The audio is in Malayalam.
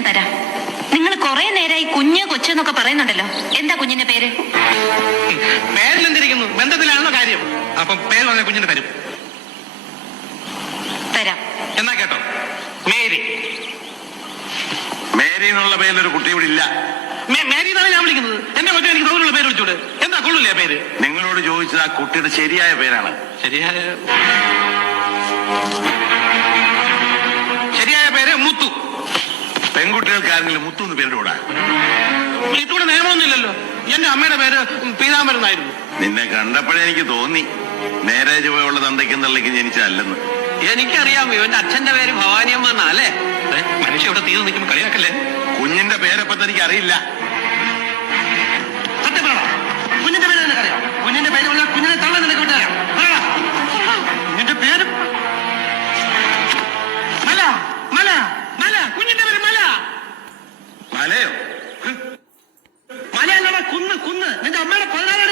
ഞാൻ തരാം. നിങ്ങൾ കുറെ നേരമായി കുഞ്ഞ് കൊച്ചെന്നൊക്കെ പറയുന്നുണ്ടല്ലോ. എന്താ കുഞ്ഞിന്റെ പേര്? പേരിലെന്തിരിക്കുന്നു? ബന്ധത്തിലാണല്ലോ കാര്യം. അപ്പം പേര് പറഞ്ഞ കുഞ്ഞിന് തരും. തരാം. എന്നാ കേട്ടോ, മേരി. മേരി എന്നുള്ള പേരിലൊരു കുട്ടി ഇവിടെ ഇല്ല. മേരി എന്നാണ് ഞാൻ വിളിക്കുന്നത്. എന്റെ കൊച്ചു എനിക്ക് സൗകര്യമുള്ള പേര് വിളിച്ചൂടെ? എന്താ കൊള്ളില്ലേ പേര്? നിങ്ങളോട് ചോദിച്ചത് ആ കുട്ടിയുടെ ശരിയായ പേരാണ്. ശരിയായ പേര് മുത്തു. പെൺകുട്ടികൾക്ക് ആരെങ്കിലും മുത്തു എന്ന് പേരിടൂടാ. ഇതുകൂടെ നിയമമൊന്നുമില്ലല്ലോ. എന്റെ അമ്മയുടെ പേര് പീതാംബരൻ എന്നായിരുന്നു. നിന്നെ കണ്ടപ്പോഴേ എനിക്ക് തോന്നി നേരെ ചുവയുള്ള തന്തയ്ക്കും തള്ളയ്ക്കും ജനിച്ചല്ലെന്ന്. എനിക്കറിയാം, ഇവന്റെ അച്ഛന്റെ പേര് ഭവാനിയമ്മ എന്നാ അല്ലേ? മനുഷ്യ ഇവിടെ തീർന്നു നിൽക്കുമ്പോ കളിയാക്കല്ലേ. കുഞ്ഞിന്റെ പേരെപ്പത്തെ എനിക്ക് അറിയില്ല. സത്യം പറയണം, കുഞ്ഞിന്റെ പേര് നിനക്കറിയാം? കുഞ്ഞിന്റെ പേര് കുഞ്ഞിനെ തള്ള നിനക്ക് വിട്ടറിയാം. കുഞ്ഞിന്റെ പേര് മല. മല മല കുഞ്ഞിന്റെ പേര് മല. മലയോ? മലയല്ലടാ, കുന്ന്. കുന്ന്. നിന്റെ അമ്മയുടെ 16